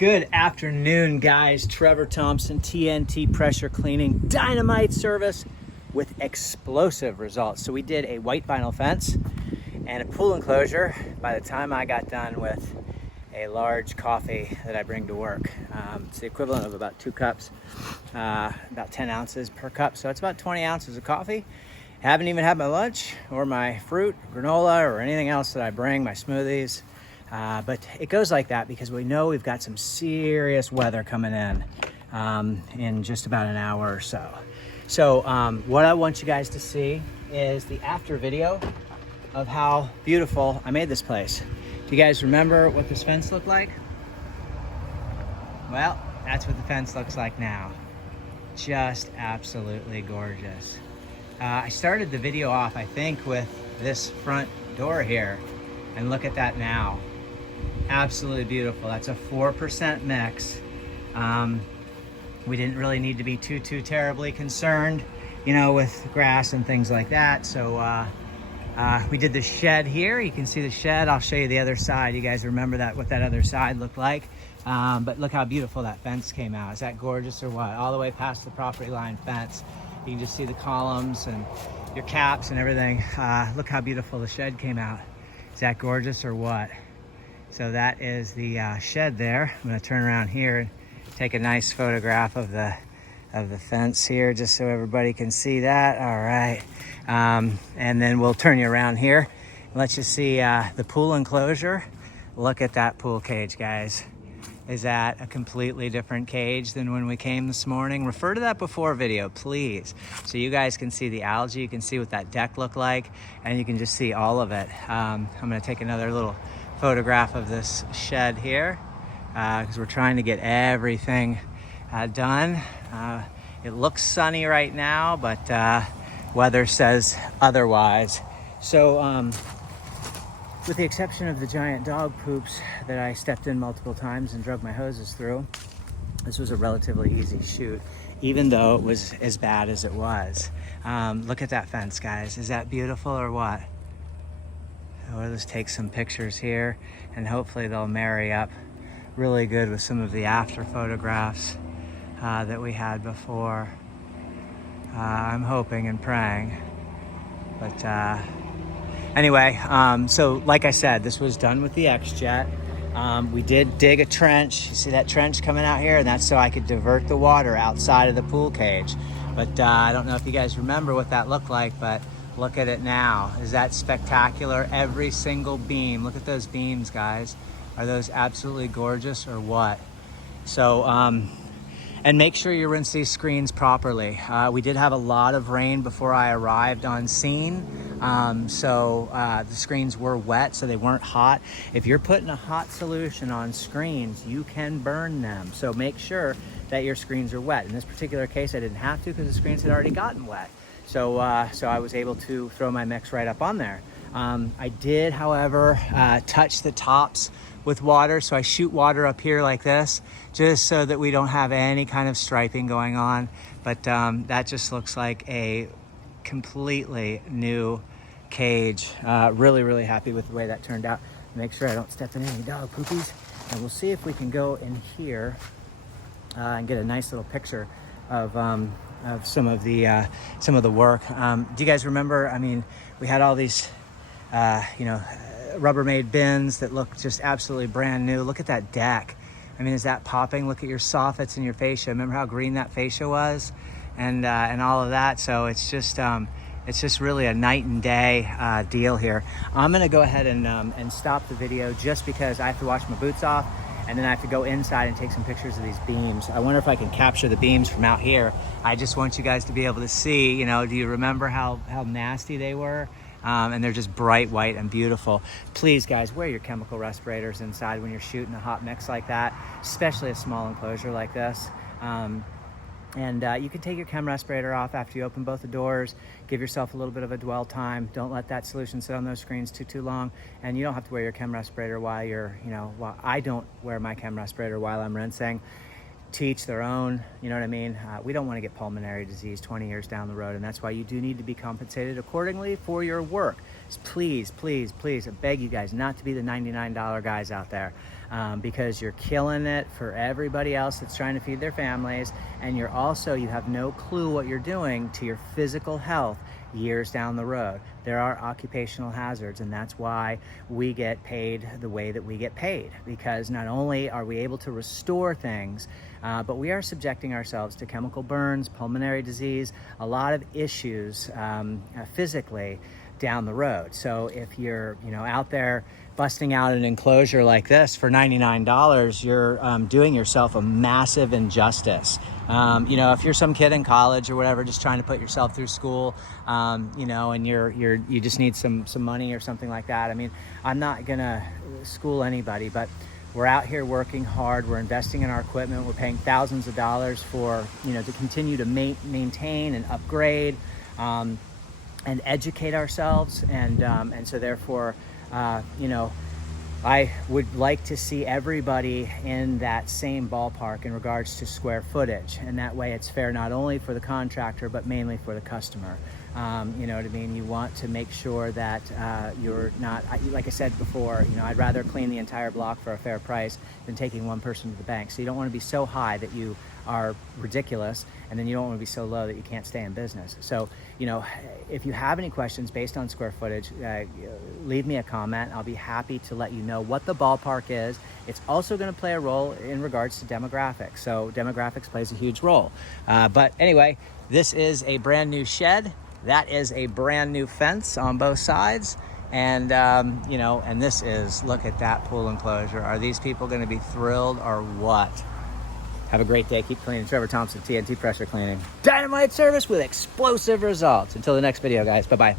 Good afternoon, guys. Trevor Thompson, TNT Pressure Cleaning, dynamite service with explosive results. So we did a white vinyl fence and a pool enclosure by the time I got done with a large coffee that I bring to work. It's the equivalent of about 2 cups, about 10 ounces per cup. So it's about 20 ounces of coffee. Haven't even had my lunch or my fruit, granola, or anything else that I bring, my smoothies. But it goes like that because we know we've got some serious weather coming in just about an hour or so. So what I want you guys to see is the after video of how beautiful I made this place. Do you guys remember what this fence looked like? Well, that's what the fence looks like now. Just absolutely gorgeous. I started the video off, I think, with this front door here, and look at that now. Absolutely beautiful. That's a 4% mix. We didn't really need to be too terribly concerned, you know, with grass and things like that. So we did the shed here. You can see the shed. I'll show you the other side. You guys remember that, what that other side looked like. But look how beautiful that fence came out. Is that gorgeous or what? All the way past the property line fence. You can just see the columns and your caps and everything. Look how beautiful the shed came out. Is that gorgeous or what? So that is the shed there. I'm gonna turn around here and take a nice photograph of the fence here, just so everybody can see that. All right, and then we'll turn you around here and let you see the pool enclosure. Look at that pool cage, guys. Is that a completely different cage than when we came this morning? Refer to that before video, please, so you guys can see the algae, you can see what that deck looked like, and you can just see all of it. I'm gonna take another little photograph of this shed here because we're trying to get everything done. It looks sunny right now, but weather says otherwise. So with the exception of the giant dog poops that I stepped in multiple times and drug my hoses through, this was a relatively easy shoot, even though it was as bad as it was. Look at that fence, guys. Is that beautiful or what? We'll just take some pictures here and hopefully they'll marry up really good with some of the after photographs that we had before. I'm hoping and praying. But anyway, so like I said, this was done with the X-Jet. We did dig a trench. You see that trench coming out here? And that's so I could divert the water outside of the pool cage. But I don't know if you guys remember what that looked like, but look at it now. Is that spectacular? Every single beam. Look at those beams, guys. Are those absolutely gorgeous or what? So, and make sure you rinse these screens properly. We did have a lot of rain before I arrived on scene. So the screens were wet, so they weren't hot. If you're putting a hot solution on screens, you can burn them. So make sure that your screens are wet. In this particular case, I didn't have to because the screens had already gotten wet. So I was able to throw my mix right up on there. I did, however, touch the tops with water. So I shoot water up here like this, just so that we don't have any kind of striping going on. But that just looks like a completely new cage. Really happy with the way that turned out. Make sure I don't step in any dog poopies. And we'll see if we can go in here and get a nice little picture of some of the work. Do you guys remember? I mean, we had all these, Rubbermaid bins that look just absolutely brand new. Look at that deck. I mean, is that popping? Look at your soffits and your fascia. Remember how green that fascia was, and all of that. So it's just really a night and day deal here. I'm gonna go ahead and stop the video just because I have to wash my boots off. And then I have to go inside and take some pictures of these beams. I wonder if I can capture the beams from out here. I just want you guys to be able to see, you know, do you remember how nasty they were? And they're just bright white and beautiful. Please, guys, wear your chemical respirators inside when you're shooting a hot mix like that, especially a small enclosure like this. And you can take your chem respirator off after you open both the doors. Give yourself a little bit of a dwell time. Don't let that solution sit on those screens too long. And you don't have to wear your chem respirator while you're, while I don't wear my chem respirator while I'm rinsing. To each their own, you know what I mean? We don't want to get pulmonary disease 20 years down the road, and that's why you do need to be compensated accordingly for your work. So please, I beg you guys not to be the $99 guys out there. because you're killing it for everybody else that's trying to feed their families, and you have no clue what you're doing to your physical health years down the road. There are occupational hazards, and that's why we get paid the way that we get paid, because not only are we able to restore things, but we are subjecting ourselves to chemical burns, pulmonary disease, a lot of issues physically down the road. So if you're out there busting out an enclosure like this for $99, you're doing yourself a massive injustice. If you're some kid in college or whatever, just trying to put yourself through school, and you just need some money or something like that. I mean, I'm not gonna school anybody, but we're out here working hard. We're investing in our equipment. We're paying thousands of dollars for, to continue to maintain and upgrade, and educate ourselves. And so therefore, I would like to see everybody in that same ballpark in regards to square footage. And that way it's fair not only for the contractor, but mainly for the customer. You know what I mean? You want to make sure that you're not, like I said before, I'd rather clean the entire block for a fair price than taking one person to the bank. So you don't want to be so high that you are ridiculous, and then you don't want to be so low that you can't stay in business. So, if you have any questions based on square footage, leave me a comment. I'll be happy to let you know what the ballpark is. It's also going to play a role in regards to demographics. So demographics plays a huge role. But anyway, this is a brand new shed. That is a brand new fence on both sides. And, and this is, look at that pool enclosure. Are these people going to be thrilled or what? Have a great day. Keep cleaning. Trevor Thompson, TNT Pressure Cleaning. Dynamite service with explosive results. Until the next video, guys. Bye-bye.